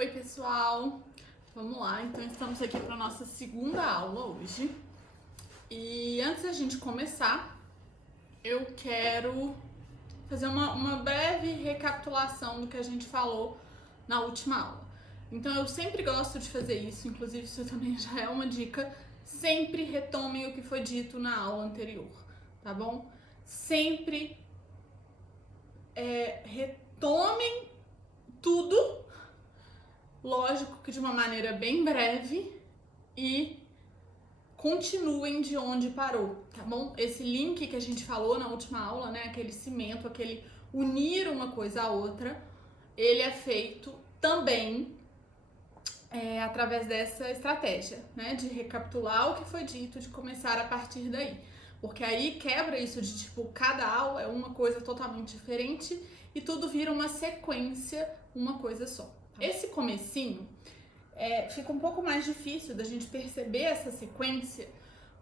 Oi, pessoal! Vamos lá, então estamos aqui para nossa segunda aula hoje. E antes da gente começar, eu quero fazer uma breve recapitulação do que a gente falou na última aula. Então eu sempre gosto de fazer isso, inclusive isso também já é uma dica, sempre retomem o que foi dito na aula anterior, tá bom? Sempre retomem tudo, lógico que de uma maneira bem breve, e continuem de onde parou, tá bom? Esse link que a gente falou na última aula, né, aquele cimento, aquele unir uma coisa à outra, ele é feito também através dessa estratégia, né, de recapitular o que foi dito, de começar a partir daí. Porque aí quebra isso de, tipo, cada aula é uma coisa totalmente diferente e tudo vira uma sequência, uma coisa só. Esse comecinho fica um pouco mais difícil da gente perceber essa sequência,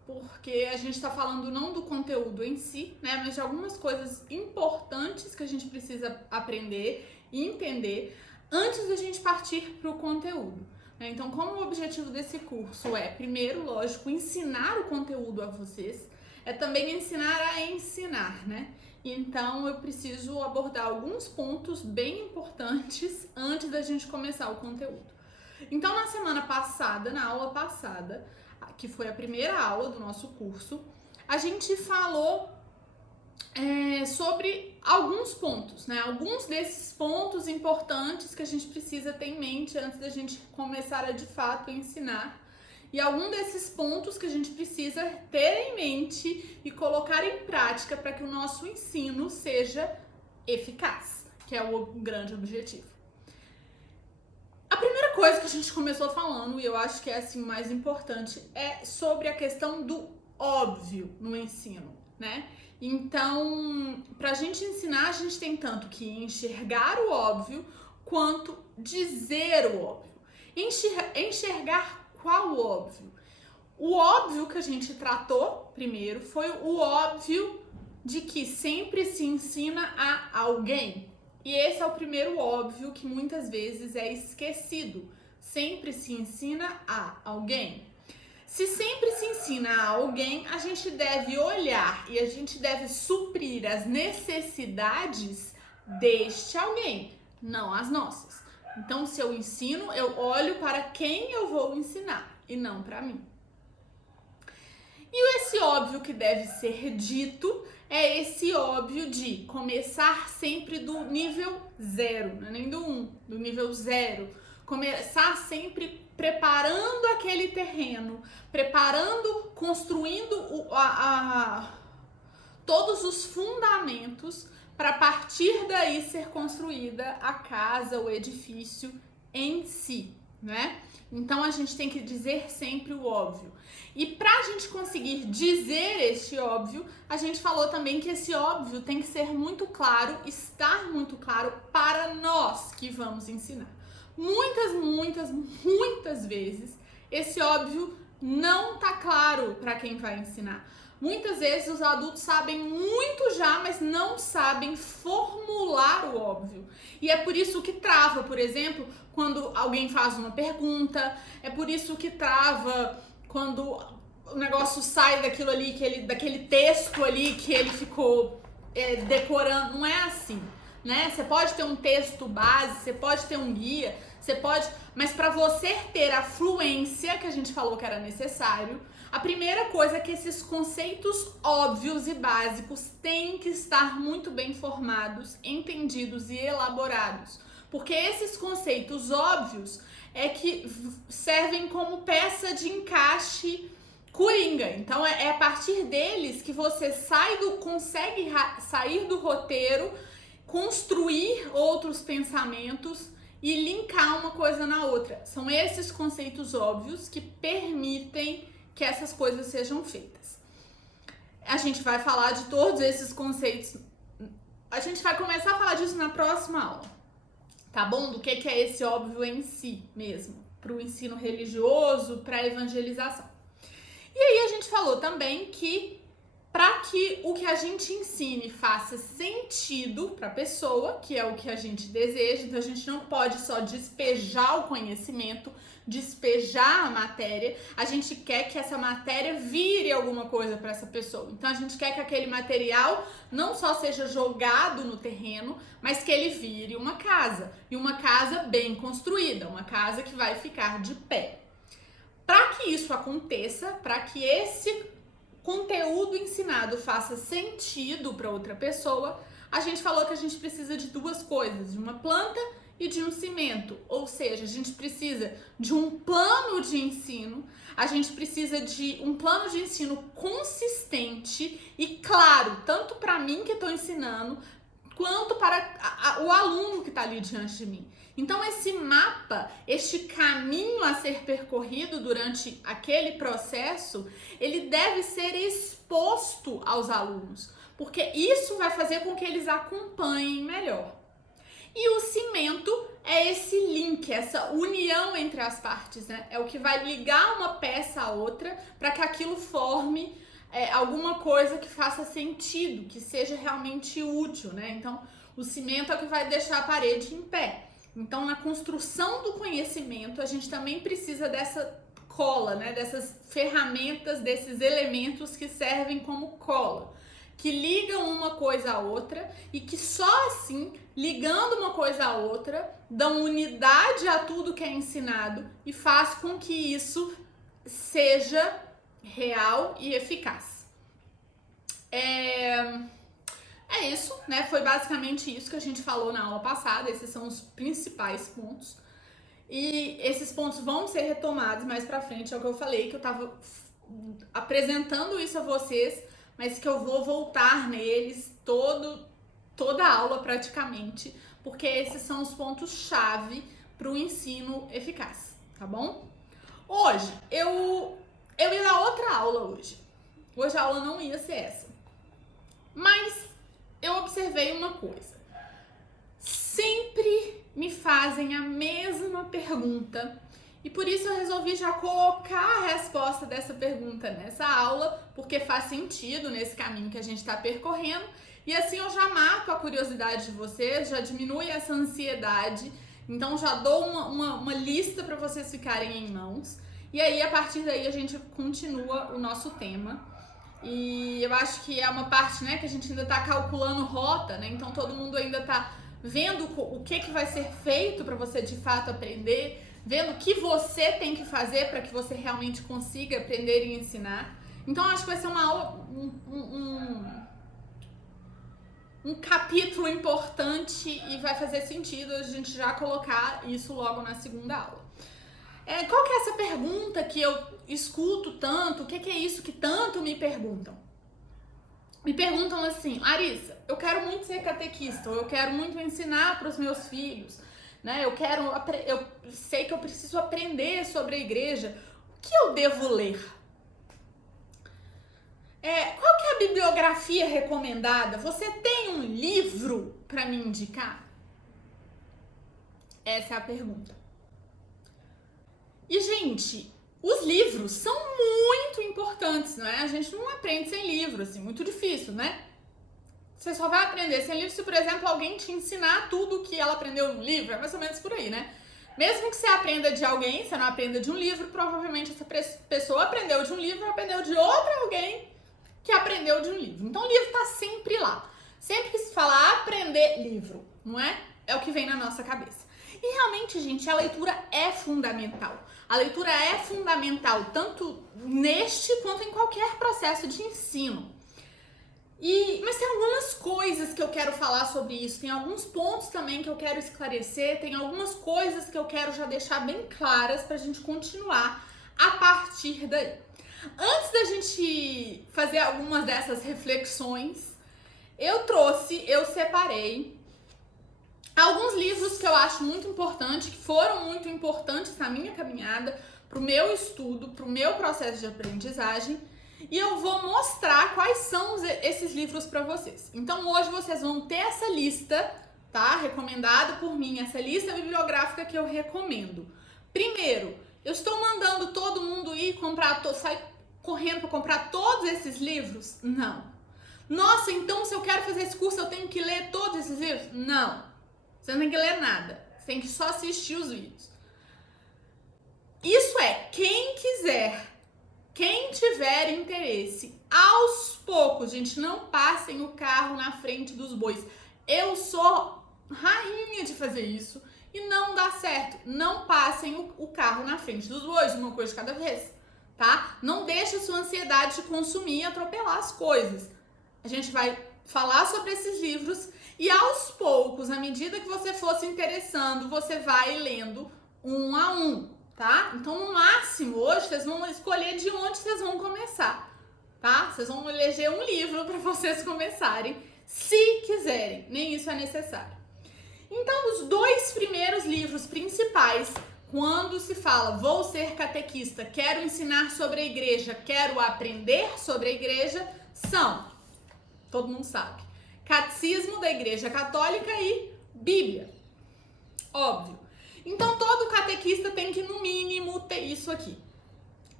porque a gente tá falando não do conteúdo em si, né, mas de algumas coisas importantes que a gente precisa aprender e entender antes da gente partir para o conteúdo. Então, como o objetivo desse curso é, primeiro, lógico, ensinar o conteúdo a vocês, é também ensinar a ensinar, né? Então, eu preciso abordar alguns pontos bem importantes antes da gente começar o conteúdo. Então, na semana passada, na aula passada, que foi a primeira aula do nosso curso, a gente falou sobre alguns pontos, né? Alguns desses pontos importantes que a gente precisa ter em mente antes da gente começar a de fato ensinar. E algum desses pontos que a gente precisa ter em mente e colocar em prática para que o nosso ensino seja eficaz, que é o grande objetivo. A primeira coisa que a gente começou falando, e eu acho que é assim mais importante, é sobre a questão do óbvio no ensino, né? Então, pra gente ensinar, a gente tem tanto que enxergar o óbvio quanto dizer o óbvio. Enxergar qual óbvio? O óbvio que a gente tratou primeiro foi o óbvio de que sempre se ensina a alguém. E esse é o primeiro óbvio que muitas vezes é esquecido. Sempre se ensina a alguém. Se sempre se ensina a alguém, a gente deve olhar e a gente deve suprir as necessidades deste alguém, não as nossas. Então, se eu ensino, eu olho para quem eu vou ensinar e não para mim. E esse óbvio que deve ser dito é esse óbvio de começar sempre do nível 0, não é nem do 1, do nível 0. Começar sempre preparando aquele terreno, construindo todos os fundamentos para a partir daí ser construída a casa, o edifício em si, né? Então a gente tem que dizer sempre o óbvio. E para a gente conseguir dizer este óbvio, a gente falou também que esse óbvio tem que ser muito claro, estar muito claro para nós que vamos ensinar. Muitas vezes, esse óbvio não tá claro para quem vai ensinar. Muitas vezes os adultos sabem muito já, mas não sabem formular o óbvio. E é por isso que trava, por exemplo, quando alguém faz uma pergunta, é por isso que trava quando o negócio sai daquilo ali, daquele texto ali que ele ficou decorando. Não é assim, né? Você pode ter um texto base, você pode ter um guia, mas para você ter a fluência que a gente falou que era necessário, a primeira coisa é que esses conceitos óbvios e básicos têm que estar muito bem formados, entendidos e elaborados. Porque esses conceitos óbvios é que servem como peça de encaixe coringa. Então é a partir deles que você consegue sair do roteiro, construir outros pensamentos e linkar uma coisa na outra. São esses conceitos óbvios que permitem que essas coisas sejam feitas. A gente vai falar de todos esses conceitos. A gente vai começar a falar disso na próxima aula, tá bom? Do que é esse óbvio em si mesmo, para o ensino religioso, para a evangelização. E aí a gente falou também que para que o que a gente ensine faça sentido para a pessoa, que é o que a gente deseja. Então a gente não pode só despejar o conhecimento, despejar a matéria. A gente quer que essa matéria vire alguma coisa para essa pessoa. Então a gente quer que aquele material não só seja jogado no terreno, mas que ele vire uma casa, e uma casa bem construída, uma casa que vai ficar de pé. Para que isso aconteça, para que esse conteúdo ensinado faça sentido para outra pessoa, a gente falou que a gente precisa de duas coisas, de uma planta e de um cimento. Ou seja, a gente precisa de um plano de ensino, a gente precisa de um plano de ensino consistente e claro, tanto para mim que estou ensinando, quanto para o aluno que está ali diante de mim. Então esse mapa, este caminho a ser percorrido durante aquele processo, ele deve ser exposto aos alunos, porque isso vai fazer com que eles acompanhem melhor. E o cimento é esse link, essa união entre as partes, né? É o que vai ligar uma peça à outra para que aquilo forme alguma coisa que faça sentido, que seja realmente útil, né? Então, o cimento é o que vai deixar a parede em pé. Então, na construção do conhecimento, a gente também precisa dessa cola, né? Dessas ferramentas, desses elementos que servem como cola, que ligam uma coisa à outra e que só assim, ligando uma coisa à outra, dão unidade a tudo que é ensinado e faz com que isso seja real e eficaz. É isso, né? Foi basicamente isso que a gente falou na aula passada. Esses são os principais pontos. E esses pontos vão ser retomados mais pra frente. É o que eu falei, que eu tava apresentando isso a vocês, mas que eu vou voltar neles toda a aula praticamente, porque esses são os pontos-chave para o ensino eficaz, tá bom? Hoje, eu ia dar outra aula hoje. Hoje a aula não ia ser essa. Mas eu observei uma coisa. Sempre me fazem a mesma pergunta e por isso eu resolvi já colocar a resposta dessa pergunta nessa aula, porque faz sentido nesse caminho que a gente está percorrendo, e assim eu já mato a curiosidade de vocês, já diminui essa ansiedade, então já dou uma lista para vocês ficarem em mãos, e aí a partir daí a gente continua o nosso tema. E eu acho que é uma parte, né, que a gente ainda está calculando rota, né, então todo mundo ainda está vendo o que vai ser feito para você de fato aprender, vendo o que você tem que fazer para que você realmente consiga aprender e ensinar. Então acho que vai ser uma aula, um capítulo importante e vai fazer sentido a gente já colocar isso logo na segunda aula. Qual que é essa pergunta que eu escuto tanto? O que é isso que tanto me perguntam? Me perguntam assim: Larissa, eu quero muito ser catequista, ou eu quero muito ensinar para os meus filhos, né? Eu sei que eu preciso aprender sobre a igreja. O que eu devo ler? Qual que é a bibliografia recomendada? Você tem um livro para me indicar? Essa é a pergunta. E, gente, os livros são muito importantes, não é? A gente não aprende sem livro, assim, muito difícil, né? Você só vai aprender sem livro se, por exemplo, alguém te ensinar tudo o que ela aprendeu no livro, é mais ou menos por aí, né? Mesmo que você aprenda de alguém, você não aprenda de um livro, provavelmente essa pessoa aprendeu de um livro, aprendeu de outro alguém que aprendeu de um livro. Então, o livro tá sempre lá. Sempre que se fala aprender livro, não é? É o que vem na nossa cabeça. E realmente, gente, a leitura é fundamental. A leitura é fundamental tanto neste quanto em qualquer processo de ensino. Mas tem algumas coisas que eu quero falar sobre isso, tem alguns pontos também que eu quero esclarecer, tem algumas coisas que eu quero já deixar bem claras pra gente continuar a partir daí. Antes da gente fazer algumas dessas reflexões, eu separei alguns livros que eu acho muito importante, que foram muito importantes na minha caminhada, pro meu estudo, pro meu processo de aprendizagem, e eu vou mostrar quais são esses livros para vocês. Então hoje vocês vão ter essa lista, tá? Recomendada por mim, essa lista bibliográfica que eu recomendo. Primeiro, eu estou mandando todo mundo ir correndo para comprar todos esses livros? Não. Nossa, então se eu quero fazer esse curso, eu tenho que ler todos esses livros? Não. Você não tem que ler nada. Você tem que só assistir os vídeos. Isso é, quem quiser, quem tiver interesse, aos poucos, gente, não passem o carro na frente dos bois. Eu sou rainha de fazer isso e não dá certo. Não passem o carro na frente dos bois, uma coisa de cada vez, tá? Não deixe a sua ansiedade te consumir e atropelar as coisas. A gente vai falar sobre esses livros e aos poucos, à medida que você for se interessando, você vai lendo um a um, tá? Então, no máximo, hoje, vocês vão escolher de onde vocês vão começar, tá? Vocês vão eleger um livro para vocês começarem, se quiserem. Nem isso é necessário. Então, os 2 primeiros livros principais, quando se fala vou ser catequista, quero ensinar sobre a igreja, quero aprender sobre a igreja, são, todo mundo sabe, Catecismo da Igreja Católica e Bíblia. Óbvio. Então, todo catequista tem que, no mínimo, ter isso aqui.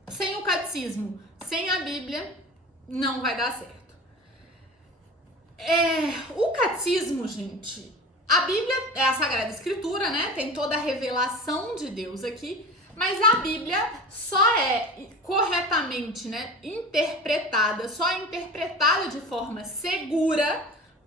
Sem o catecismo, sem a Bíblia, não vai dar certo. O catecismo, gente, a Bíblia é a Sagrada Escritura, né? Tem toda a revelação de Deus aqui, mas a Bíblia só é corretamente, né, interpretada, só é interpretada de forma segura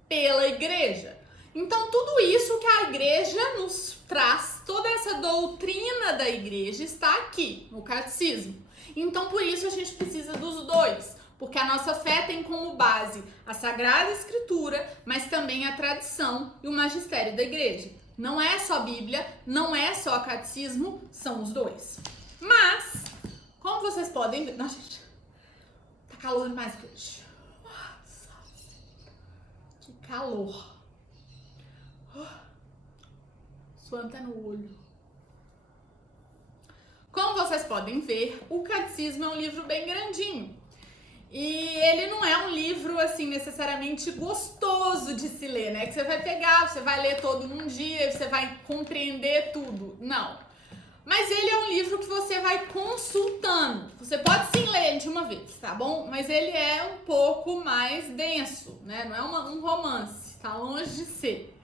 pela igreja. Então, tudo isso que a igreja nos traz, toda essa doutrina da igreja está aqui no catecismo. Então, por isso a gente precisa dos 2, porque a nossa fé tem como base a Sagrada Escritura, mas também a tradição e o magistério da igreja. Não é só Bíblia, não é só catecismo, são os 2. Mas, como vocês podem ver... Nossa, gente, tá calor demais hoje. Nossa, que calor. Suando até no olho. Como vocês podem ver, o Catecismo é um livro bem grandinho. E ele não é um livro, assim, necessariamente gostoso de se ler, né? Que você vai pegar, você vai ler todo num dia, você vai compreender tudo. Não. Mas ele é um livro que você vai consultando. Você pode sim ler de uma vez, tá bom? Mas ele é um pouco mais denso, né? Não é um romance, tá longe de ser.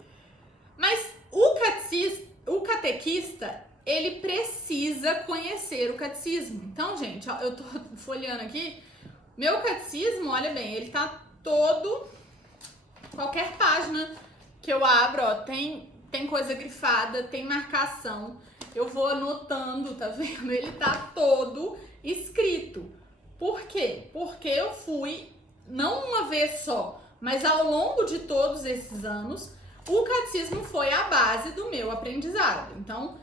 Mas o catequista, ele precisa conhecer o catecismo. Então, gente, ó, eu tô folheando aqui. Meu catecismo, olha bem, ele tá todo... Qualquer página que eu abro, ó, tem coisa grifada, tem marcação. Eu vou anotando, tá vendo? Ele tá todo escrito. Por quê? Porque eu fui, não uma vez só, mas ao longo de todos esses anos, o catecismo foi a base do meu aprendizado. Então,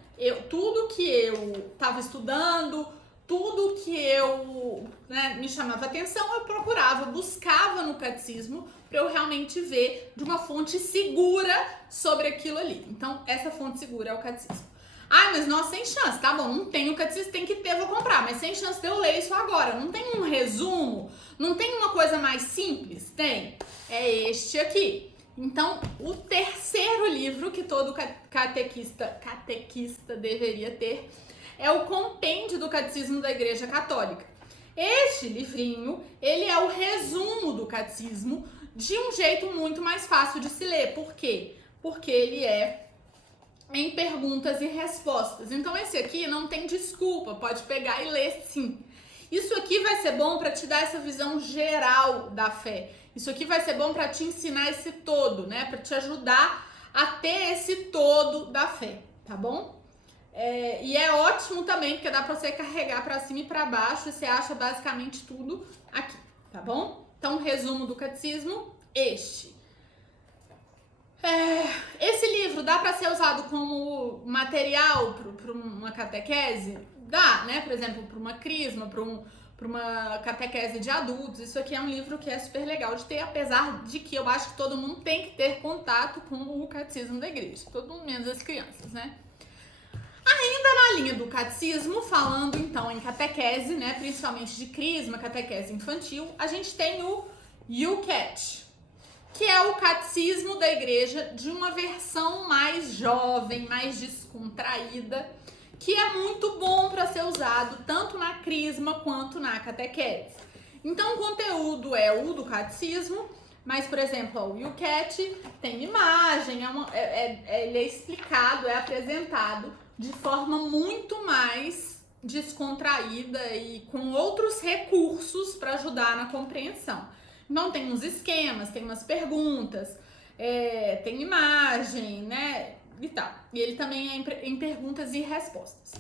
tudo que eu estava estudando, tudo que eu me chamava atenção, eu procurava, buscava no catecismo para eu realmente ver de uma fonte segura sobre aquilo ali. Então, essa fonte segura é o catecismo. Ai, mas nossa, sem chance, tá bom, não tem o catecismo, tem que ter, vou comprar, mas sem chance de eu ler isso agora. Não tem um resumo? Não tem uma coisa mais simples? Tem. É este aqui. Então, o terceiro livro que todo catequista deveria ter é o Compêndio do Catecismo da Igreja Católica. Este livrinho, ele é o resumo do catecismo de um jeito muito mais fácil de se ler. Por quê? Porque ele é em perguntas e respostas. Então, esse aqui não tem desculpa, pode pegar e ler sim. Isso aqui vai ser bom para te dar essa visão geral da fé. Isso aqui vai ser bom para te ensinar esse todo, né? Para te ajudar a ter esse todo da fé, tá bom? E é ótimo também, porque dá para você carregar para cima e para baixo e você acha basicamente tudo aqui, tá bom? Então, resumo do catecismo, este. Esse livro dá para ser usado como material para uma catequese? Dá, né? Por exemplo, para uma crisma, para uma catequese de adultos. Isso aqui é um livro que é super legal de ter, apesar de que eu acho que todo mundo tem que ter contato com o catecismo da igreja. Todo mundo, menos as crianças, né? Ainda na linha do catecismo, falando então em catequese, né? Principalmente de crisma, catequese infantil, a gente tem o YouCat, que é o catecismo da igreja de uma versão mais jovem, mais descontraída, que é muito bom para ser usado tanto na crisma quanto na catequese. Então, o conteúdo é o do catecismo, mas, por exemplo, o YouCat tem imagem, ele é explicado, é apresentado de forma muito mais descontraída e com outros recursos para ajudar na compreensão. Então, tem uns esquemas, tem umas perguntas, tem imagem, né, e tal. E ele também é em perguntas e respostas.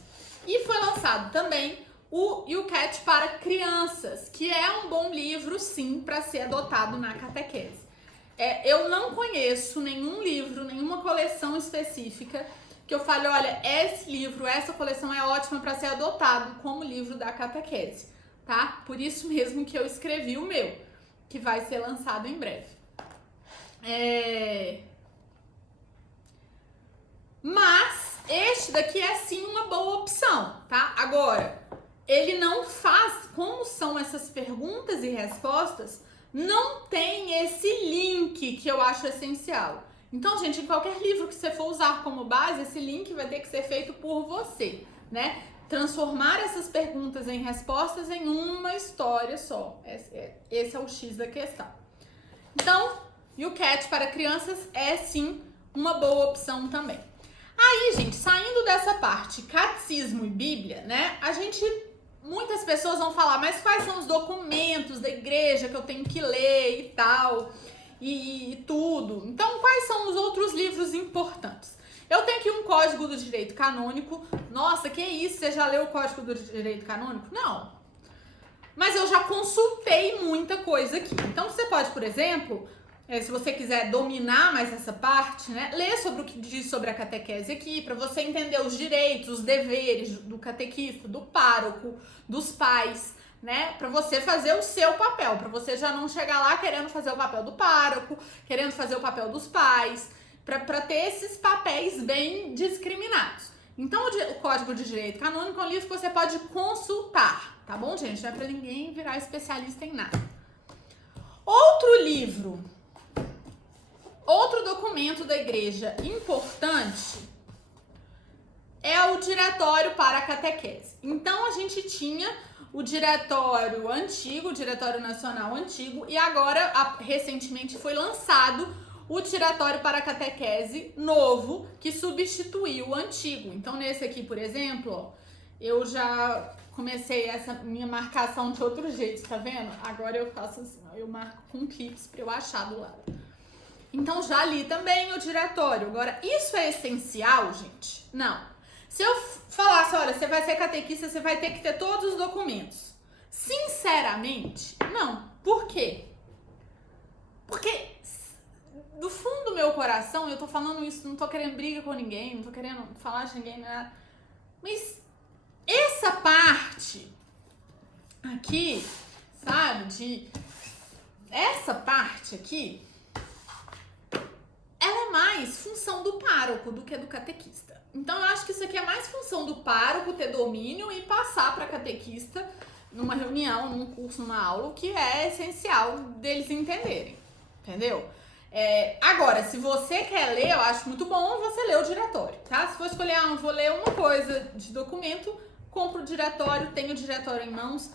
E foi lançado também o YouCat para crianças, que é um bom livro, sim, para ser adotado na catequese. Eu não conheço nenhum livro, nenhuma coleção específica que eu fale, olha, esse livro, essa coleção é ótima para ser adotado como livro da catequese, tá? Por isso mesmo que eu escrevi o meu, que vai ser lançado em breve. Mas este daqui é sim uma boa opção, tá? Agora, ele não faz, como são essas perguntas e respostas, não tem esse link que eu acho essencial. Então, gente, em qualquer livro que você for usar como base, esse link vai ter que ser feito por você, né? Transformar essas perguntas em respostas em uma história só. Esse é o X da questão. Então, YouCat para crianças é sim uma boa opção também. Aí, gente, saindo dessa parte catecismo e Bíblia, né? Muitas pessoas vão falar, mas quais são os documentos da igreja que eu tenho que ler e tal, e tudo. Então, quais são os outros livros importantes? Eu tenho aqui um Código do Direito Canônico. Nossa, que isso? Você já leu o Código do Direito Canônico? Não. Mas eu já consultei muita coisa aqui. Então, você pode, por exemplo, se você quiser dominar mais essa parte, né, ler sobre o que diz sobre a catequese aqui, para você entender os direitos, os deveres do catequista, do pároco, dos pais, né, para você fazer o seu papel, para você já não chegar lá querendo fazer o papel do pároco, querendo fazer o papel dos pais, para ter esses papéis bem discriminados. Então, o Código de Direito Canônico é um livro que você pode consultar, tá bom, gente? Não é para ninguém virar especialista em nada. Outro documento da igreja importante é o Diretório para a Catequese. Então, a gente tinha o Diretório antigo, o Diretório Nacional antigo, e agora, recentemente, foi lançado o Diretório para a Catequese novo, que substituiu o antigo. Então, nesse aqui, por exemplo, ó, eu já comecei essa minha marcação de outro jeito, tá vendo? Agora eu faço assim, ó, eu marco com clips para eu achar do lado. Então, já li também o diretório. Agora, isso é essencial, gente? Não. Se eu falasse, olha, você vai ser catequista, você vai ter que ter todos os documentos. Sinceramente, não. Por quê? Porque do fundo do meu coração, eu tô falando isso, não tô querendo briga com ninguém, não tô querendo falar de ninguém, nada. Mas essa parte aqui, sabe, essa parte aqui, ela é mais função do pároco do que do catequista. Então, eu acho que isso aqui é mais função do pároco ter domínio e passar para catequista numa reunião, num curso, numa aula, o que é essencial deles entenderem, entendeu? Agora, se você quer ler, eu acho muito bom você ler o diretório, tá? Se for escolher, vou ler uma coisa de documento, compra o diretório, tem o diretório em mãos,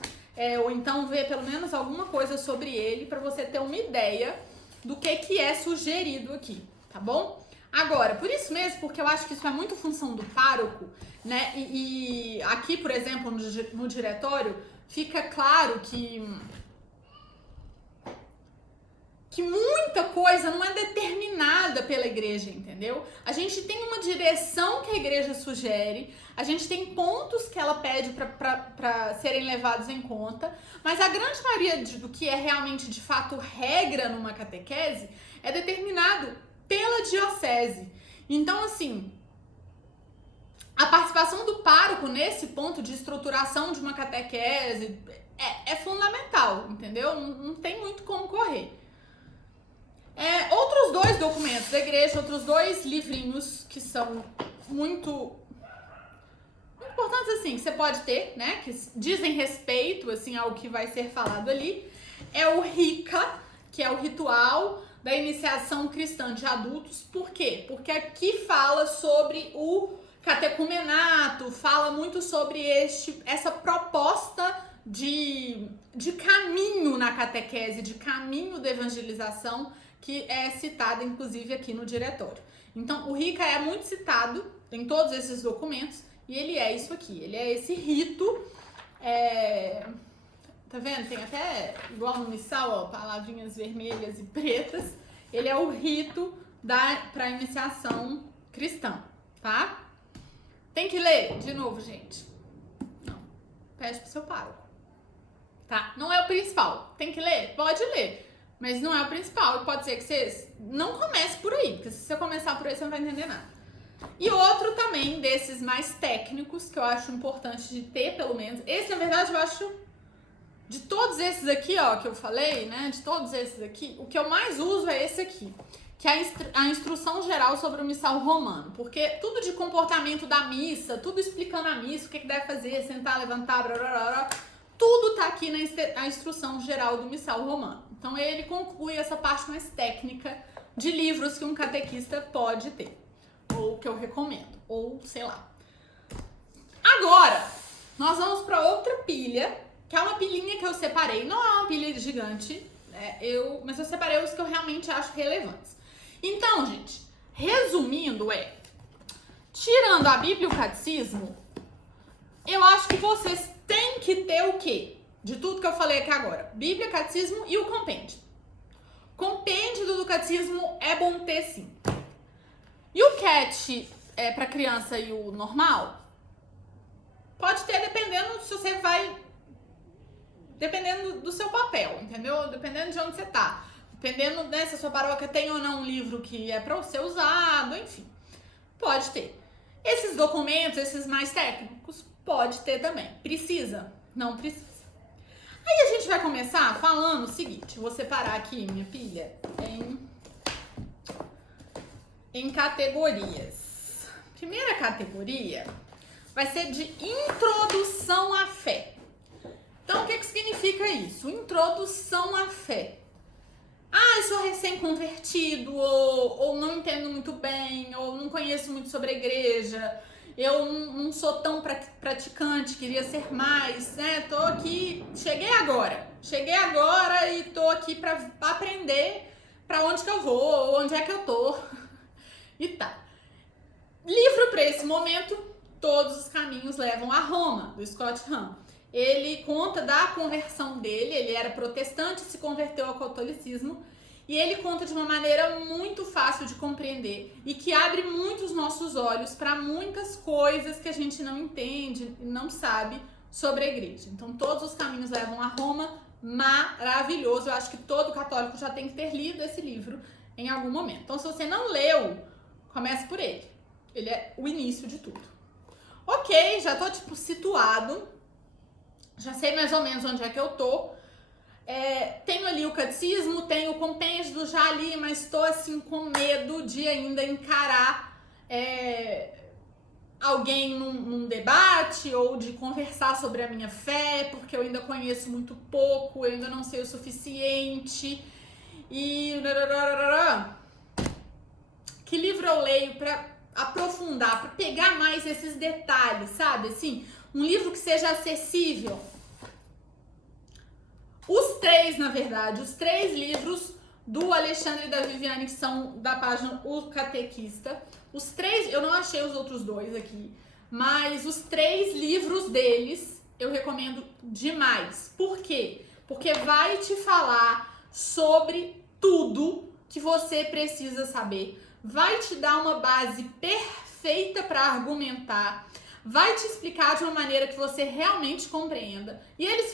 ou então vê pelo menos alguma coisa sobre ele para você ter uma ideia do que é sugerido aqui, tá bom? Agora, por isso mesmo, porque eu acho que isso é muito função do pároco, né? E aqui, por exemplo, no diretório, fica claro que muita coisa não é determinada pela igreja, entendeu? A gente tem uma direção que a igreja sugere, a gente tem pontos que ela pede para serem levados em conta, mas a grande maioria do que é realmente, de fato, regra numa catequese é determinado pela diocese. Então, assim, a participação do pároco nesse ponto de estruturação de uma catequese é fundamental, entendeu? Não tem muito como correr. Outros dois documentos da igreja, outros dois livrinhos que são muito importantes, assim, que você pode ter, né, que dizem respeito, assim, ao que vai ser falado ali, é o RICA, que é o Ritual da Iniciação Cristã de Adultos. Por quê? Porque aqui fala sobre o catecumenato, fala fala muito sobre essa proposta de caminho na catequese, de caminho da evangelização, que é citada inclusive aqui no diretório. Então, o RICA é muito citado em todos esses documentos e ele é isso aqui, ele é esse rito, tá vendo? Tem até, igual no missal, ó, palavrinhas vermelhas e pretas, ele é o rito para iniciação cristã, tá? Tem que ler de novo, gente? Não, pede pro seu pároco, tá? Não é o principal, tem que ler? Pode ler. Mas não é o principal, e pode ser que você não comece por aí, porque se você começar por aí, você não vai entender nada. E outro também desses mais técnicos, que eu acho importante de ter, pelo menos. Esse, na verdade, eu acho, de todos esses aqui, ó, que eu falei, né, de todos esses aqui, o que eu mais uso é esse aqui, que é a instrução geral sobre o missal romano. Porque tudo de comportamento da missa, tudo explicando a missa, o que deve fazer, sentar, levantar, blá, blá, blá, blá, tudo tá aqui na instrução geral do missal romano. Então, ele conclui essa parte mais técnica de livros que um catequista pode ter. Ou que eu recomendo. Ou, sei lá. Agora, nós vamos para outra pilha, que é uma pilhinha que eu separei. Não é uma pilha gigante, né? Mas eu separei os que eu realmente acho relevantes. Então, gente, resumindo, tirando a Bíblia e o Catecismo, eu acho que vocês têm que ter o quê? De tudo que eu falei aqui agora. Bíblia, Catecismo e o compêndio. Compêndio do Catecismo é bom ter, sim. E o CAT para criança e o normal? Pode ter, dependendo se você vai... Dependendo do seu papel, entendeu? Dependendo de onde você tá. Dependendo, né, se a sua paróquia tem ou não um livro que é para ser usado, enfim. Pode ter. Esses documentos, esses mais técnicos, pode ter também. Precisa? Não precisa. Aí a gente vai começar falando o seguinte, vou separar aqui minha pilha em categorias. Primeira categoria vai ser de introdução à fé. Então, o que significa isso? Introdução à fé. Eu sou recém-convertido, ou não entendo muito bem, ou não conheço muito sobre a igreja, eu não sou tão praticante, queria ser mais, né? Tô aqui, cheguei agora e tô aqui pra aprender pra onde que eu vou, onde é que eu tô e tá. Livro pra esse momento, Todos os Caminhos Levam a Roma, do Scott Hahn. Ele conta da conversão dele, ele era protestante, se converteu ao catolicismo, e ele conta de uma maneira muito fácil de compreender e que abre muito os nossos olhos para muitas coisas que a gente não entende e não sabe sobre a igreja. Então, Todos os Caminhos Levam a Roma, maravilhoso. Eu acho que todo católico já tem que ter lido esse livro em algum momento. Então, se você não leu, comece por ele. Ele é o início de tudo. Ok, já tô, situado. Já sei mais ou menos onde é que eu tô. Tenho ali o catecismo, tenho o compêndio já ali, mas tô assim com medo de ainda encarar alguém num debate ou de conversar sobre a minha fé, porque eu ainda conheço muito pouco, eu ainda não sei o suficiente. E que livro eu leio pra aprofundar, pra pegar mais esses detalhes, sabe? Assim, um livro que seja acessível. Os três livros do Alexandre e da Viviane, que são da página O Catequista. Os três, eu não achei os outros dois aqui, mas os 3 livros deles eu recomendo demais. Por quê? Porque vai te falar sobre tudo que você precisa saber, vai te dar uma base perfeita para argumentar, vai te explicar de uma maneira que você realmente compreenda. E eles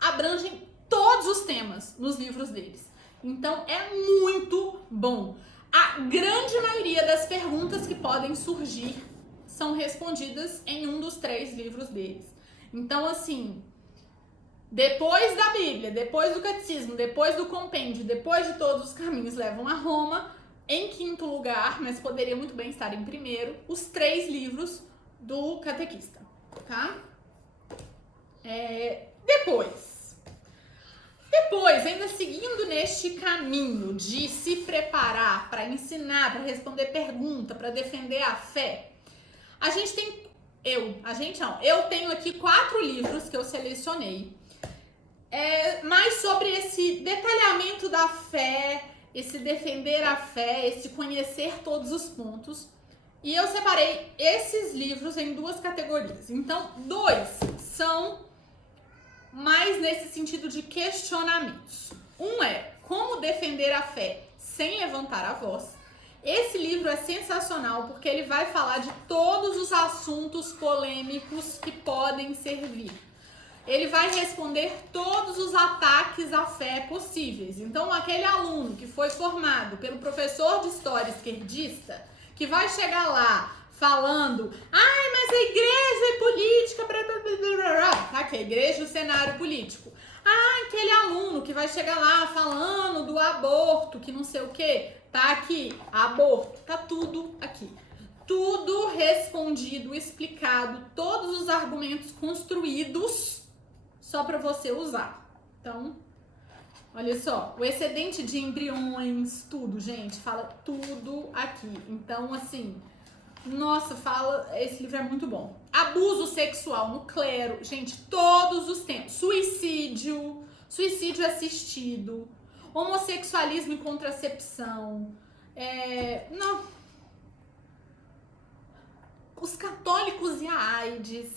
abrangem todos os temas nos livros deles. Então, é muito bom. A grande maioria das perguntas que podem surgir são respondidas em um dos 3 livros deles. Então, assim, depois da Bíblia, depois do Catecismo, depois do Compêndio, depois de Todos os Caminhos Levam a Roma, em 5º lugar, mas poderia muito bem estar em 1º, os 3 livros do Catequista, tá? Depois, ainda seguindo neste caminho de se preparar para ensinar, para responder pergunta, para defender a fé, a gente tem A gente não. Eu tenho aqui 4 livros que eu selecionei. Mais sobre esse detalhamento da fé, esse defender a fé, esse conhecer todos os pontos. E eu separei esses livros em 2 categorias. Então, 2 são mais nesse sentido de questionamentos. Um é como defender a fé sem levantar a voz. Esse livro é sensacional porque ele vai falar de todos os assuntos polêmicos que podem servir. Ele vai responder todos os ataques à fé possíveis. Então, aquele aluno que foi formado pelo professor de história esquerdista, que vai chegar lá falando, mas a igreja é política, blá, blá, blá, blá, blá. Tá aqui, a igreja é o cenário político. Aquele aluno que vai chegar lá falando do aborto, que não sei o que, tá aqui, aborto, tá tudo aqui. Tudo respondido, explicado, todos os argumentos construídos só para você usar. Então, olha só, o excedente de embriões, tudo, gente, fala tudo aqui. Então, assim, nossa, esse livro é muito bom. Abuso sexual no clero, gente, todos os tempos. Suicídio assistido, homossexualismo e contracepção, não, os católicos e a AIDS,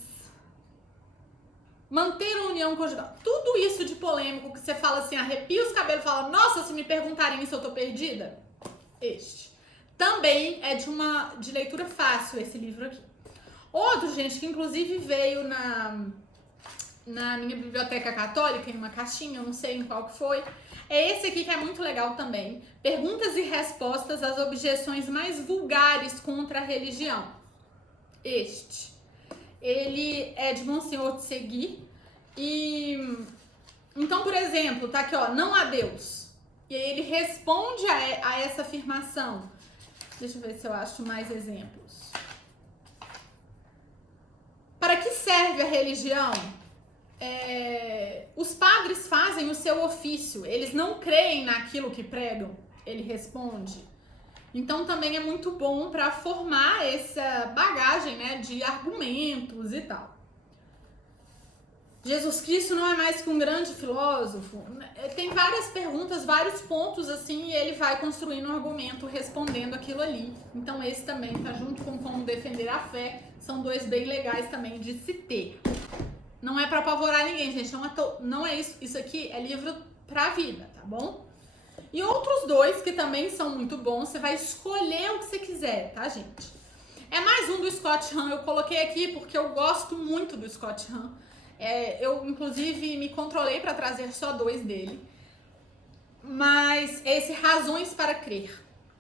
manter a união conjugal, tudo isso de polêmico que você fala assim, arrepia os cabelos e fala, nossa, se me perguntarem isso eu tô perdida. Este também é de leitura fácil, esse livro aqui. Outro, gente, que inclusive veio na minha biblioteca católica, em uma caixinha, eu não sei em qual que foi, é esse aqui que é muito legal também. Perguntas e respostas às objeções mais vulgares contra a religião. Ele é de Monsenhor de Segui. E então, por exemplo, tá aqui, ó, não há Deus. E aí ele responde a essa afirmação. Deixa eu ver se eu acho mais exemplos. Para que serve a religião? Os padres fazem o seu ofício, eles não creem naquilo que pregam, ele responde. Então também é muito bom para formar essa bagagem, né, de argumentos e tal. Jesus Cristo não é mais que um grande filósofo? Tem várias perguntas, vários pontos assim, e ele vai construindo um argumento respondendo aquilo ali. Então esse também tá junto com como defender a fé, são 2 bem legais também de se ter. Não é pra apavorar ninguém, gente, não é isso. Isso aqui é livro pra vida, tá bom? E outros 2 que também são muito bons, você vai escolher o que você quiser, tá, gente? É mais um do Scott Hahn, eu coloquei aqui porque eu gosto muito do Scott Hahn. Eu, inclusive, me controlei para trazer só 2 dele. Mas esse Razões para Crer.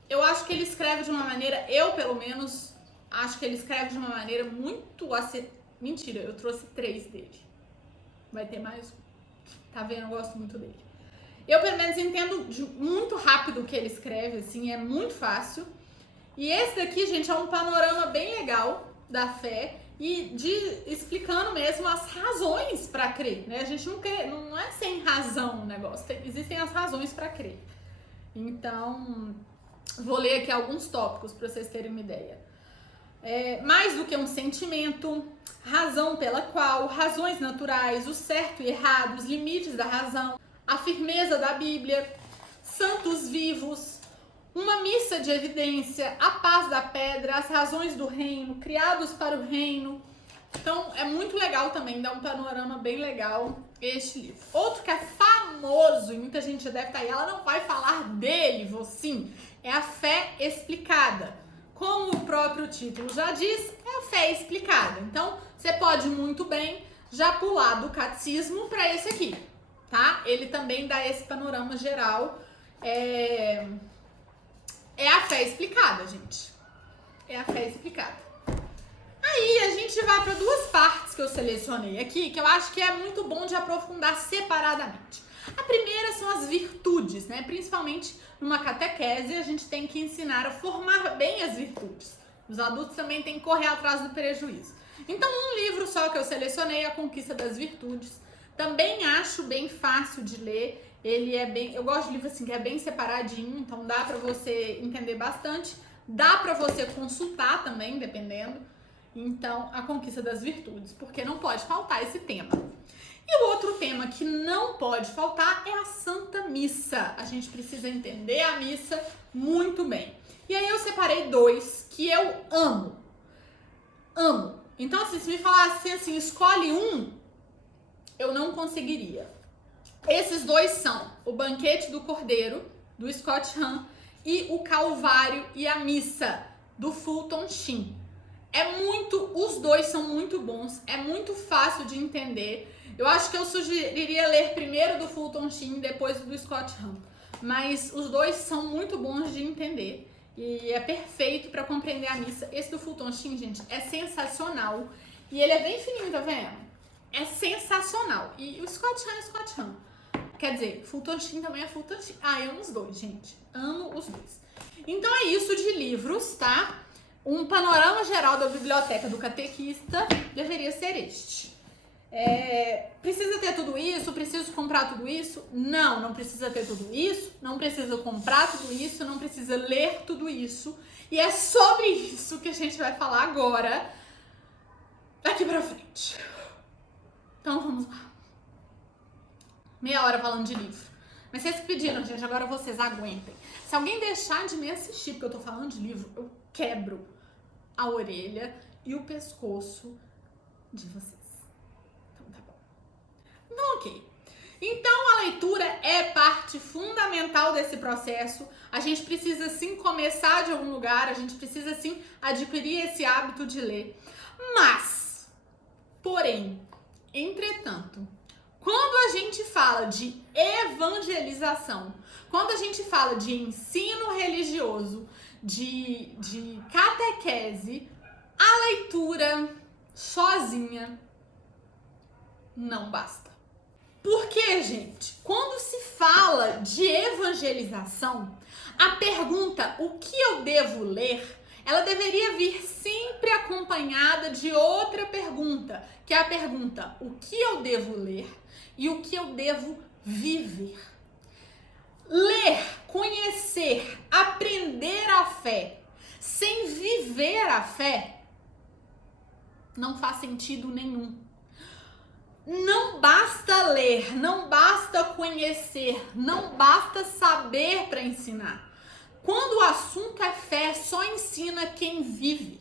Eu acho que ele escreve de uma maneira, eu pelo menos, acho que ele escreve de uma maneira muito... Mentira, eu trouxe 3 dele. Vai ter mais um. Tá vendo? Eu gosto muito dele. Eu, pelo menos, entendo muito rápido o que ele escreve, assim, é muito fácil. E esse daqui, gente, é um panorama bem legal da fé e explicando mesmo as razões para crer, né? A gente não é sem razão o negócio, existem as razões para crer. Então, vou ler aqui alguns tópicos para vocês terem uma ideia. Mais do que um sentimento, razão pela qual, razões naturais, o certo e errado, os limites da razão, a firmeza da Bíblia, santos vivos, uma missa de evidência, a paz da pedra, as razões do reino, criados para o reino. Então, é muito legal também, dá um panorama bem legal este livro. Outro que é famoso, e muita gente já deve estar aí, ela não vai falar dele, vou sim, é A Fé Explicada. Como o próprio título já diz, é a fé explicada. Então, você pode muito bem já pular do catecismo para esse aqui, tá? Ele também dá esse panorama geral. É a fé explicada, gente. É a fé explicada. Aí a gente vai para 2 partes que eu selecionei aqui, que eu acho que é muito bom de aprofundar separadamente. A primeira são as virtudes, né? Principalmente numa catequese, a gente tem que ensinar a formar bem as virtudes. Os adultos também têm que correr atrás do prejuízo. Então, um livro só que eu selecionei, A Conquista das Virtudes. Também acho bem fácil de ler. Ele é bem... Eu gosto de livro assim, que é bem separadinho, então dá pra você entender bastante. Dá pra você consultar também, dependendo. Então, a conquista das virtudes, porque não pode faltar esse tema. E o outro tema que não pode faltar é a Santa Missa. A gente precisa entender a missa muito bem. E aí eu separei 2 que eu amo. Amo. Então, se me falasse assim, escolhe um, eu não conseguiria. Esses 2 são o Banquete do Cordeiro, do Scott Hahn, e o Calvário e a Missa, do Fulton Sheen. Os 2 são muito bons, é muito fácil de entender. Eu acho que eu sugeriria ler primeiro do Fulton Sheen e depois do Scott Hahn. Mas os 2 são muito bons de entender e é perfeito para compreender a missa. Esse do Fulton Sheen, gente, é sensacional. E ele é bem fininho, tá vendo? É sensacional. E o Scott Hahn é Scott Hahn. Quer dizer, Fulton Sheen também é Fulton Sheen. Eu amo os 2, gente. Amo os 2. Então é isso de livros, tá? Um panorama geral da biblioteca do catequista deveria ser este. Precisa ter tudo isso? Preciso comprar tudo isso? Não, não precisa ter tudo isso. Não precisa comprar tudo isso. Não precisa ler tudo isso. E é sobre isso que a gente vai falar agora, daqui pra frente. Então vamos lá. Meia hora falando de livro. Mas vocês pediram, gente, agora vocês aguentem. Se alguém deixar de me assistir porque eu tô falando de livro, eu quebro a orelha e o pescoço de vocês. Então tá bom. Então, ok. Então a leitura é parte fundamental desse processo. A gente precisa sim começar de algum lugar, a gente precisa sim adquirir esse hábito de ler. Mas, porém, entretanto, quando a gente fala de evangelização, quando a gente fala de ensino religioso, de catequese, a leitura sozinha não basta. Porque, gente, quando se fala de evangelização, a pergunta, o que eu devo ler, ela deveria vir sempre acompanhada de outra pergunta, que é a pergunta, o que eu devo ler e o que eu devo viver. Ler, conhecer, aprender a fé, sem viver a fé, não faz sentido nenhum. Não basta ler, não basta conhecer, não basta saber para ensinar. Quando o assunto é fé, só ensina quem vive.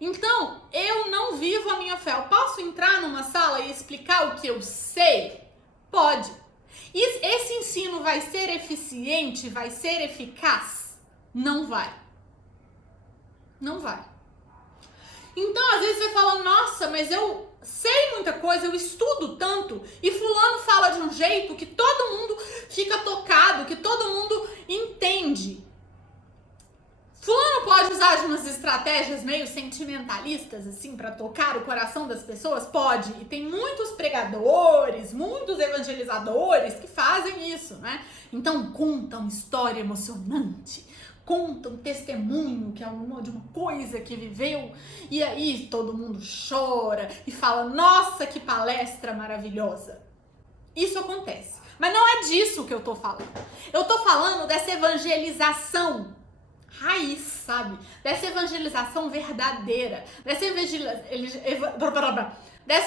Então, eu não vivo a minha fé. Eu posso entrar numa sala e explicar o que eu sei? Pode. E esse ensino vai ser eficiente? Vai ser eficaz? Não vai. Não vai. Então, às vezes você fala, nossa, mas eu sei muita coisa, eu estudo tanto, e fulano fala de um jeito que todo mundo fica tocado, que todo mundo entende. Fulano pode usar de umas estratégias meio sentimentalistas, assim, para tocar o coração das pessoas? Pode. E tem muitos pregadores, muitos evangelizadores que fazem isso, né? Então, conta uma história emocionante, conta um testemunho que é de uma coisa que viveu, e aí todo mundo chora e fala, nossa, que palestra maravilhosa. Isso acontece. Mas não é disso que eu tô falando. Eu tô falando dessa evangelização raiz, sabe? Dessa evangelização verdadeira, dessa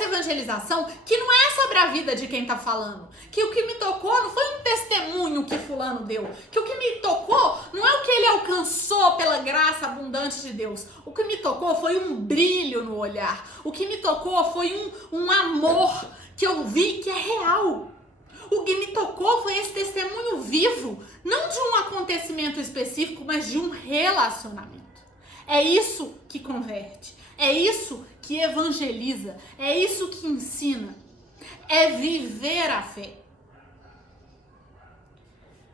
evangelização que não é sobre a vida de quem tá falando, que o que me tocou não foi um testemunho que fulano deu, que o que me tocou não é o que ele alcançou pela graça abundante de Deus, o que me tocou foi um brilho no olhar, o que me tocou foi um amor que eu vi que é real. O que me tocou foi esse testemunho vivo, não de um acontecimento específico, mas de um relacionamento. É isso que converte, é isso que evangeliza, é isso que ensina, é viver a fé.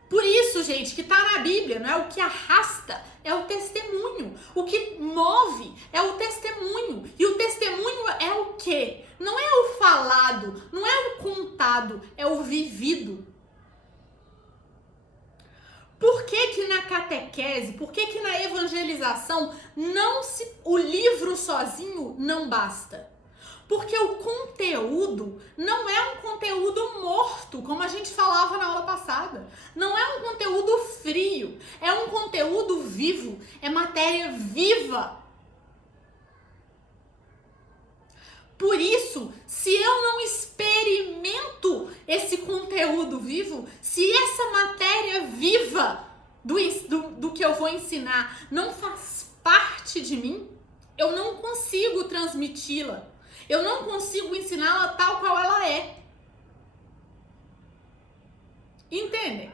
Por isso, gente, que tá na Bíblia, não é o que arrasta, é o testemunho. O que move é o testemunho. E o testemunho é o quê? Não é o falado, não é o contado, é o vivido. Por que que na catequese, por que que na evangelização o livro sozinho não basta? Porque o conteúdo não é um conteúdo morto, como a gente falava na aula passada. Não é um conteúdo frio, é um conteúdo vivo, é matéria viva. isso se eu não experimento esse conteúdo vivo? Se essa matéria viva do que eu vou ensinar não faz parte de mim, eu não consigo transmiti-la. Eu não consigo ensiná-la tal qual ela é. Entendem?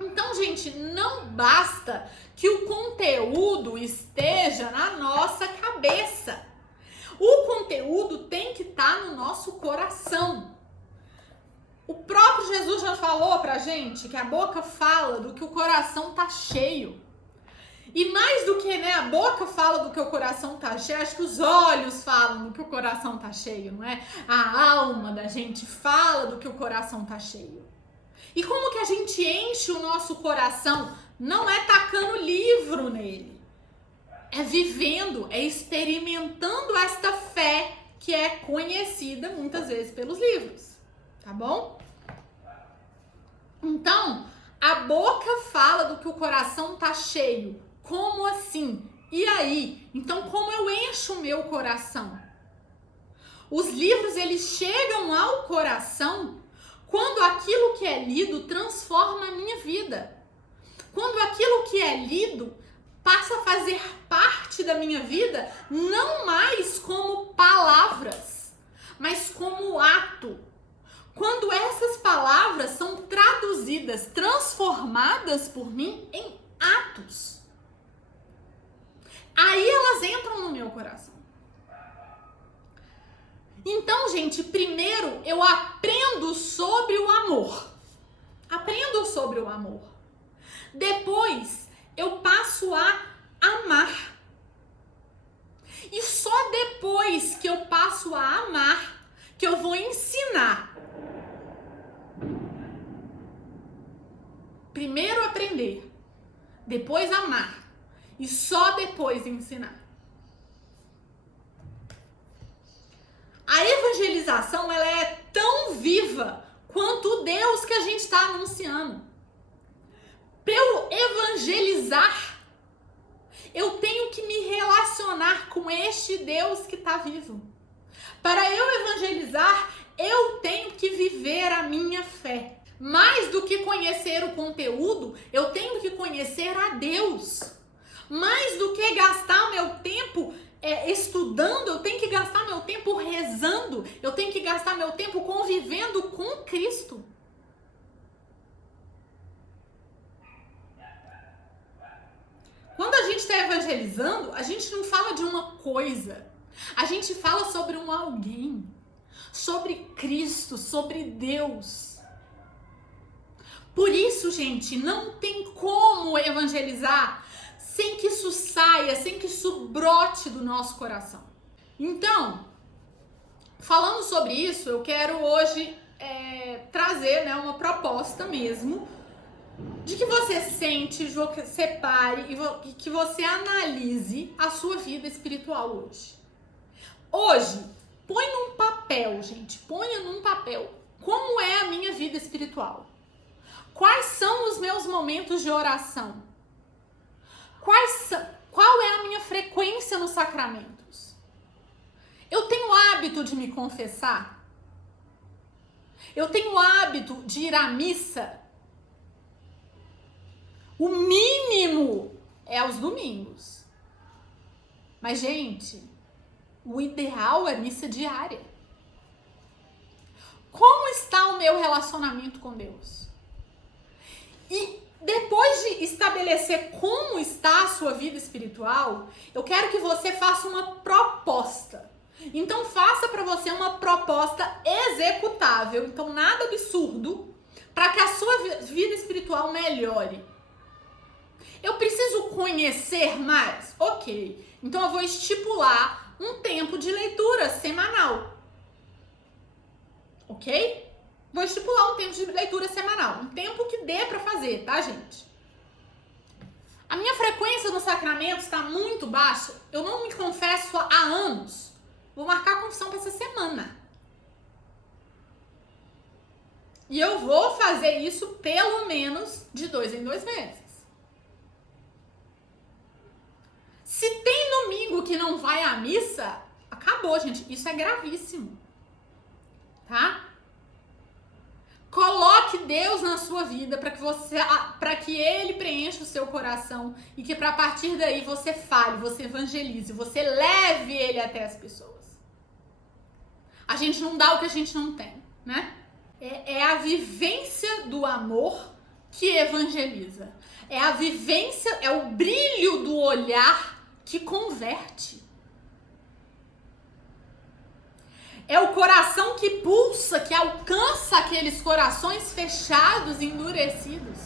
Então, gente, não basta que o conteúdo esteja na nossa cabeça. O conteúdo tem que estar no nosso coração. O próprio Jesus já falou pra gente que a boca fala do que o coração tá cheio. E mais do que, a boca fala do que o coração tá cheio, acho que os olhos falam do que o coração tá cheio, não é? A alma da gente fala do que o coração tá cheio. E como que a gente enche o nosso coração? Não é tacando livro nele. É vivendo, é experimentando esta fé que é conhecida muitas vezes pelos livros. Tá bom? Então, a boca fala do que o coração tá cheio. Como assim? E aí? Então, como eu encho o meu coração? Os livros, eles chegam ao coração quando aquilo que é lido transforma a minha vida. Quando aquilo que é lido passa a fazer parte da minha vida, não mais como palavras, mas como ato. Quando essas palavras são traduzidas, transformadas por mim em atos. Aí elas entram no meu coração. Então, gente, primeiro eu aprendo sobre o amor. Aprendo sobre o amor. Depois eu passo a amar. E só depois que eu passo a amar que eu vou ensinar. Primeiro aprender, depois amar e só depois ensinar. A evangelização, ela é tão viva quanto o Deus que a gente está anunciando. Para eu evangelizar, eu tenho que me relacionar com este Deus que está vivo. Para eu evangelizar, eu tenho que viver a minha fé. Mais do que conhecer o conteúdo, eu tenho que conhecer a Deus. Mais do que gastar meu tempo estudando, eu tenho que gastar meu tempo rezando, eu tenho que gastar meu tempo convivendo com Cristo. Quando a gente está evangelizando, a gente não fala de uma coisa, a gente fala sobre um alguém, sobre Cristo, sobre Deus. Por isso, gente, não tem como evangelizar sem que isso saia, sem que isso brote do nosso coração. Então, falando sobre isso, eu quero hoje trazer uma proposta mesmo de que você sente, separe e que você analise a sua vida espiritual hoje. Hoje, põe num papel, gente, ponha num papel como é a minha vida espiritual. Quais são os meus momentos de oração? Qual é a minha frequência nos sacramentos? Eu tenho o hábito de me confessar? Eu tenho o hábito de ir à missa? O mínimo é aos domingos. Mas, gente, o ideal é missa diária. Como está o meu relacionamento com Deus? E depois de estabelecer como está a sua vida espiritual, eu quero que você faça uma proposta. Então, faça para você uma proposta executável, então nada absurdo, para que a sua vida espiritual melhore. Eu preciso conhecer mais? Ok. Então, eu vou estipular um tempo de leitura semanal. Ok? Vou estipular um tempo de leitura semanal. Um tempo que dê pra fazer, tá, gente? A minha frequência no sacramento está muito baixa. Eu não me confesso há anos. Vou marcar a confissão para essa semana. E eu vou fazer isso pelo menos de 2 em 2 meses. Se tem domingo que não vai à missa, acabou, gente. Isso é gravíssimo. Tá? Coloque Deus na sua vida para que Ele preencha o seu coração e que a partir daí você fale, você evangelize, você leve Ele até as pessoas. A gente não dá o que a gente não tem, né? É a vivência do amor que evangeliza. É a vivência, é o brilho do olhar que converte. É o coração que pulsa, que alcança aqueles corações fechados e endurecidos.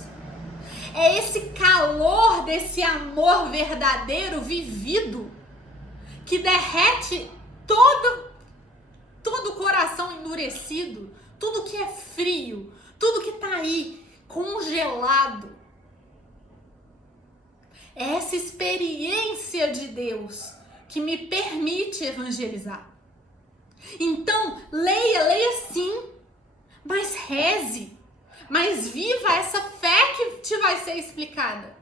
É esse calor desse amor verdadeiro vivido que derrete todo o coração endurecido, tudo que é frio, tudo que tá aí congelado. É essa experiência de Deus que me permite evangelizar. Então, leia sim, mas reze, mas viva essa fé que te vai ser explicada.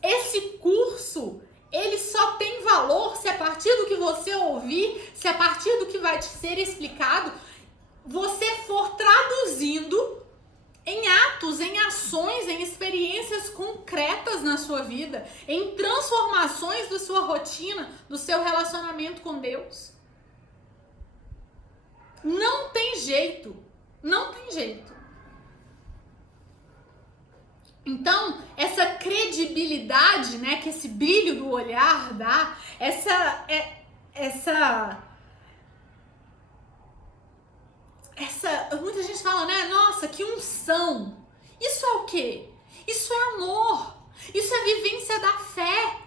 Esse curso, ele só tem valor se a partir do que você ouvir, se a partir do que vai te ser explicado, você for traduzindo em atos, em ações, em experiências concretas na sua vida, em transformações da sua rotina, do seu relacionamento com Deus. Não tem jeito. Não tem jeito. Então, essa credibilidade, né, que esse brilho do olhar dá, muita gente fala, né, nossa, que unção. Isso é o quê? Isso é amor. Isso é vivência da fé.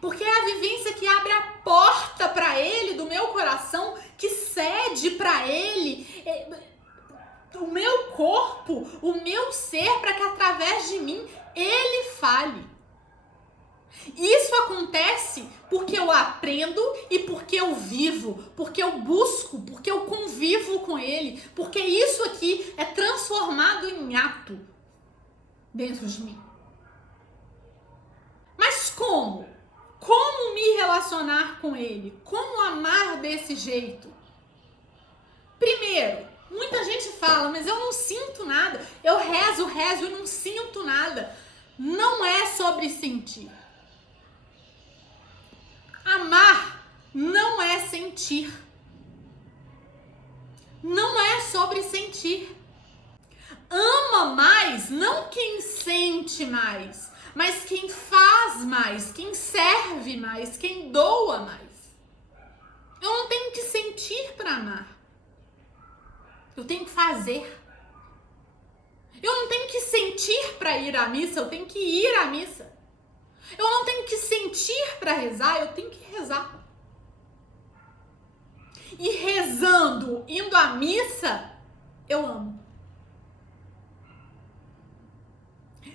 Porque é a vivência que abre a porta para Ele, do meu coração, que cede para Ele o meu corpo, o meu ser, para que através de mim Ele fale. Isso acontece porque eu aprendo e porque eu vivo, porque eu busco, porque eu convivo com Ele, porque isso aqui é transformado em ato dentro de mim. Mas como? Como me relacionar com Ele? Como amar desse jeito? Primeiro, muita gente fala, mas eu não sinto nada. Eu rezo e não sinto nada. Não é sobre sentir. Amar não é sentir. Não é sobre sentir. Ama mais não quem sente mais, mas quem faz mais, quem serve mais, quem doa mais. Eu não tenho que sentir para amar. Eu tenho que fazer. Eu não tenho que sentir para ir à missa, eu tenho que ir à missa. Eu não tenho que sentir para rezar, eu tenho que rezar. E rezando, indo à missa, eu amo.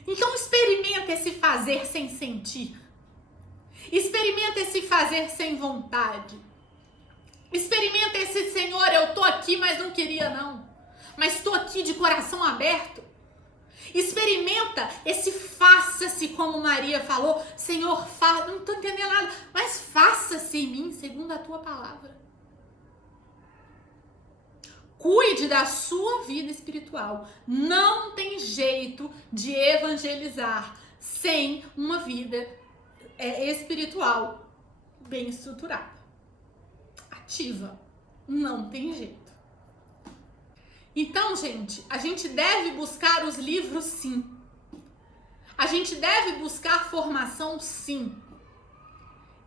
Então experimenta esse fazer sem sentir. Experimenta esse fazer sem vontade. Experimenta esse, Senhor, eu tô aqui, mas não queria não. Mas tô aqui de coração aberto. Experimenta esse faça-se como Maria falou. Senhor, não tô entendendo nada, mas faça-se em mim segundo a tua palavra. Cuide da sua vida espiritual. Não tem jeito de evangelizar sem uma vida espiritual bem estruturada, ativa. Não tem jeito. Então, gente, a gente deve buscar os livros, sim. A gente deve buscar formação, sim.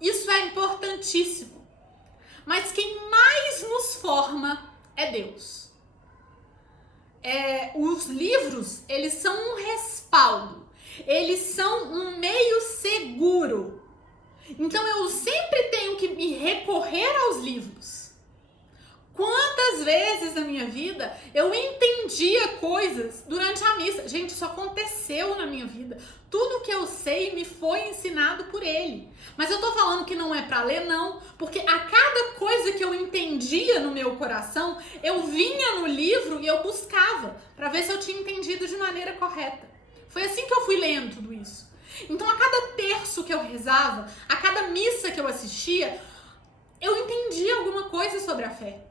Isso é importantíssimo. Mas quem mais nos forma é Deus. Os livros, eles são um respaldo. Eles são um meio seguro. Então, eu sempre tenho que me recorrer aos livros. Quantas vezes na minha vida eu entendia coisas durante a missa? Gente, isso aconteceu na minha vida. Tudo que eu sei me foi ensinado por Ele. Mas eu tô falando que não é pra ler, não. Porque a cada coisa que eu entendia no meu coração, eu vinha no livro e eu buscava pra ver se eu tinha entendido de maneira correta. Foi assim que eu fui lendo tudo isso. Então, a cada terço que eu rezava, a cada missa que eu assistia, eu entendia alguma coisa sobre a fé.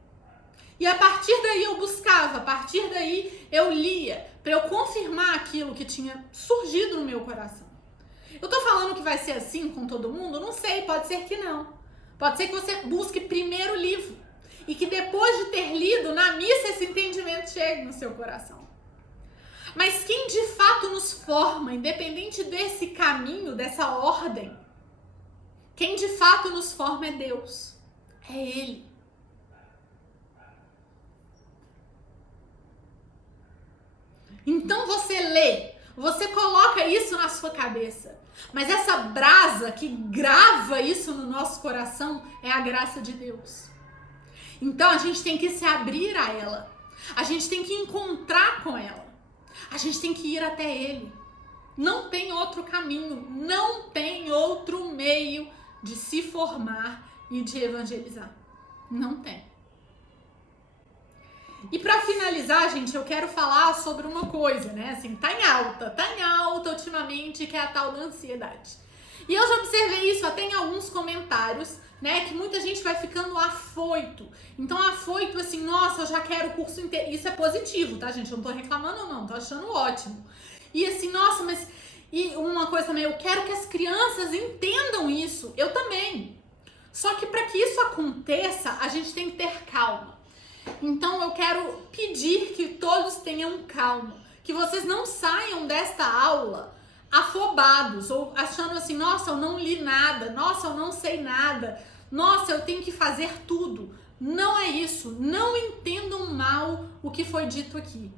E a partir daí eu buscava, a partir daí eu lia, para eu confirmar aquilo que tinha surgido no meu coração. Eu tô falando que vai ser assim com todo mundo? Não sei, pode ser que não. Pode ser que você busque primeiro o livro e que depois de ter lido na missa esse entendimento chegue no seu coração. Mas quem de fato nos forma, independente desse caminho, dessa ordem, quem de fato nos forma é Deus. É Ele. Então você lê, você coloca isso na sua cabeça. Mas essa brasa que grava isso no nosso coração é a graça de Deus. Então a gente tem que se abrir a ela. A gente tem que encontrar com ela. A gente tem que ir até Ele. Não tem outro caminho, não tem outro meio de se formar e de evangelizar. Não tem. E para finalizar, gente, eu quero falar sobre uma coisa, né? Assim, tá em alta ultimamente, que é a tal da ansiedade. E eu já observei isso até em alguns comentários, né? Que muita gente vai ficando afoito. Então, afoito assim, nossa, eu já quero o curso inteiro. Isso é positivo, tá, gente? Eu não tô reclamando, não, tô achando ótimo. E assim, nossa, mas... E uma coisa também, eu quero que as crianças entendam isso. Eu também. Só que para que isso aconteça, a gente tem que ter calma. Então eu quero pedir que todos tenham calma, que vocês não saiam desta aula afobados ou achando assim, nossa, eu não li nada, nossa, eu não sei nada, nossa, eu tenho que fazer tudo. Não é isso, não entendam mal o que foi dito aqui.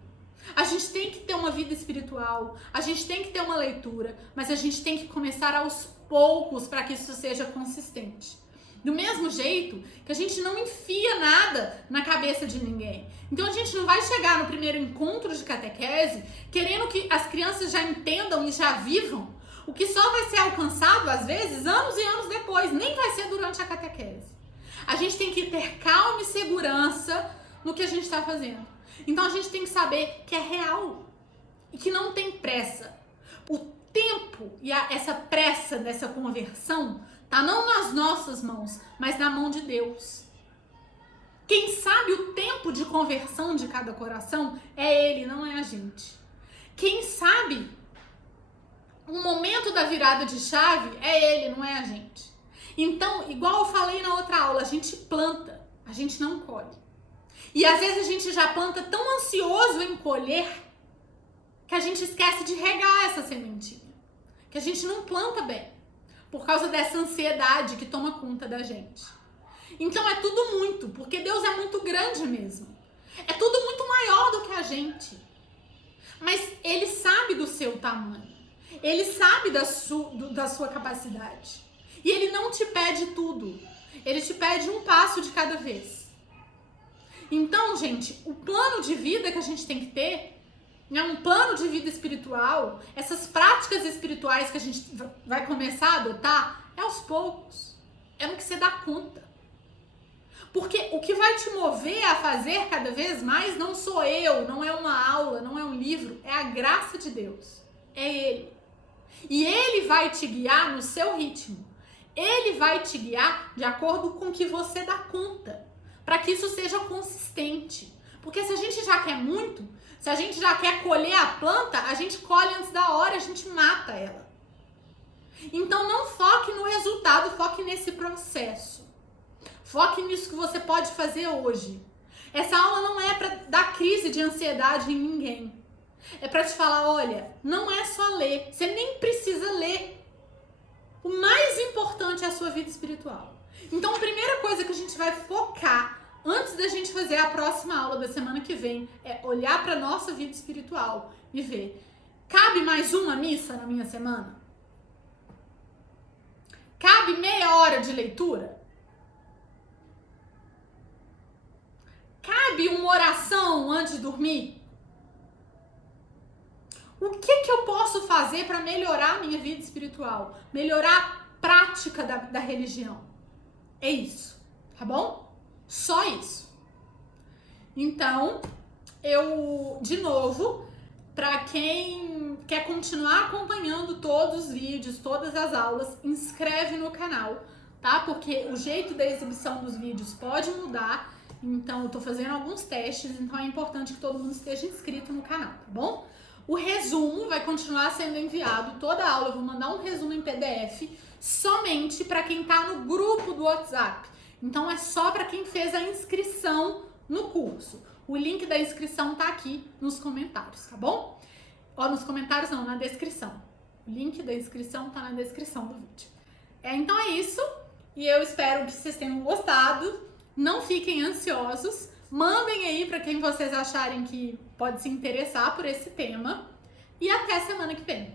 A gente tem que ter uma vida espiritual, a gente tem que ter uma leitura, mas a gente tem que começar aos poucos para que isso seja consistente. Do mesmo jeito que a gente não enfia nada na cabeça de ninguém. Então a gente não vai chegar no primeiro encontro de catequese querendo que as crianças já entendam e já vivam o que só vai ser alcançado, às vezes, anos e anos depois. Nem vai ser durante a catequese. A gente tem que ter calma e segurança no que a gente está fazendo. Então a gente tem que saber que é real e que não tem pressa. O tempo e essa pressa dessa conversão tá não nas nossas mãos, mas na mão de Deus. Quem sabe o tempo de conversão de cada coração é Ele, não é a gente. Quem sabe o momento da virada de chave é Ele, não é a gente. Então, igual eu falei na outra aula, a gente planta, a gente não colhe. E às vezes a gente já planta tão ansioso em colher que a gente esquece de regar essa sementinha. Que a gente não planta bem. Por causa dessa ansiedade que toma conta da gente. Então é tudo muito, porque Deus é muito grande mesmo. É tudo muito maior do que a gente. Mas Ele sabe do seu tamanho. Ele sabe da sua capacidade. E Ele não te pede tudo. Ele te pede um passo de cada vez. Então, gente, o plano de vida que a gente tem que ter, né, um plano de vida espiritual, essas práticas espirituais que a gente vai começar a adotar, é aos poucos. É no que você dá conta. Porque o que vai te mover a fazer cada vez mais não sou eu, não é uma aula, não é um livro, é a graça de Deus. É Ele. E Ele vai te guiar no seu ritmo. Ele vai te guiar de acordo com o que você dá conta, para que isso seja consistente. Porque se a gente já quer muito, se a gente já quer colher a planta, a gente colhe antes da hora, a gente mata ela. Então não foque no resultado, foque nesse processo. Foque nisso que você pode fazer hoje. Essa aula não é para dar crise de ansiedade em ninguém. É para te falar, olha, não é só ler, você nem precisa ler. O mais importante é a sua vida espiritual. Então a primeira coisa que a gente vai focar antes da gente fazer a próxima aula da semana que vem é olhar para nossa vida espiritual e ver, cabe mais uma missa na minha semana? Cabe meia hora de leitura? Cabe uma oração antes de dormir? O que eu posso fazer para melhorar a minha vida espiritual? Melhorar a prática da religião? É isso, tá bom? Só isso. Então, de novo, para quem quer continuar acompanhando todos os vídeos, todas as aulas, inscreve no canal, tá? Porque o jeito da exibição dos vídeos pode mudar, então eu tô fazendo alguns testes, então é importante que todo mundo esteja inscrito no canal, tá bom? O resumo vai continuar sendo enviado, toda aula eu vou mandar um resumo em PDF somente para quem tá no grupo do WhatsApp. Então é só para quem fez a inscrição no curso. O link da inscrição tá aqui nos comentários, tá bom? Ó, nos comentários não, na descrição. O link da inscrição tá na descrição do vídeo. Então é isso, e eu espero que vocês tenham gostado. Não fiquem ansiosos, mandem aí para quem vocês acharem que pode se interessar por esse tema. E até semana que vem.